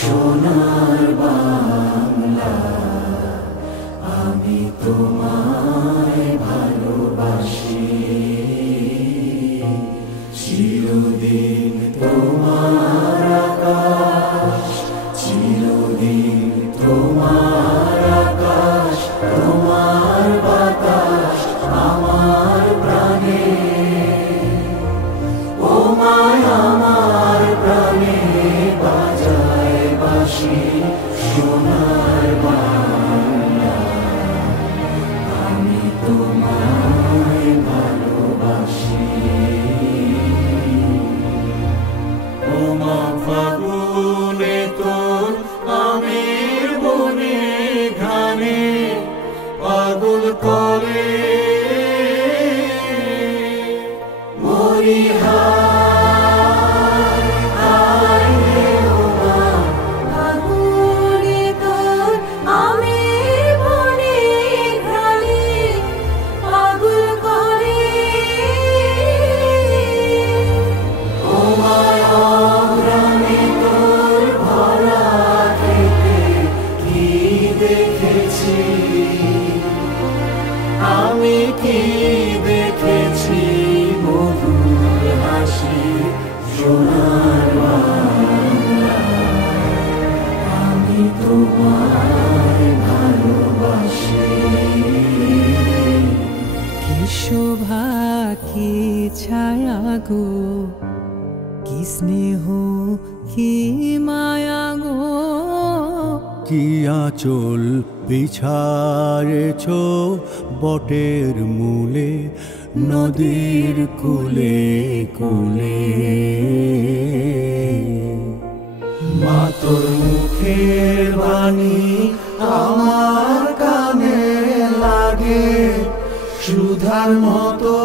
সোনার বাংলা, আমি তোমায় ভালোবাসি। চিরদিন তোমার আকাশ, চিরদিন তোমার আকাশ, তোমার বাতাস আমার প্রাণে। ও মায় আমার প্রাণে বাজায় বাঁশি সোনার বাংলা, আমি তোমায় ভালোবাসি। ও মা ফাগুনে তোর আমের বনে ঘানে পাগল করে মরি হায় হায় রে। ও মা ফাগুনে তোর আমের বনে ঘ্রাণে পাগল করে। ও মা অগ্রামে তোর ভরা খেতে কি দেখেছি, আমি কি দেখেছি মধুর হাসি সোনার বাংলা, আমি তোমায় ভালোবাসি। কি শোভা কি ছায়া গো, কি স্নেহ কি মায়া গো, কি আঁচল বিছায়েছ বটের মূলে নদীর কূলে কূলে। মা তোর মুখের বাণী আমার কানে লাগে সুধার মতো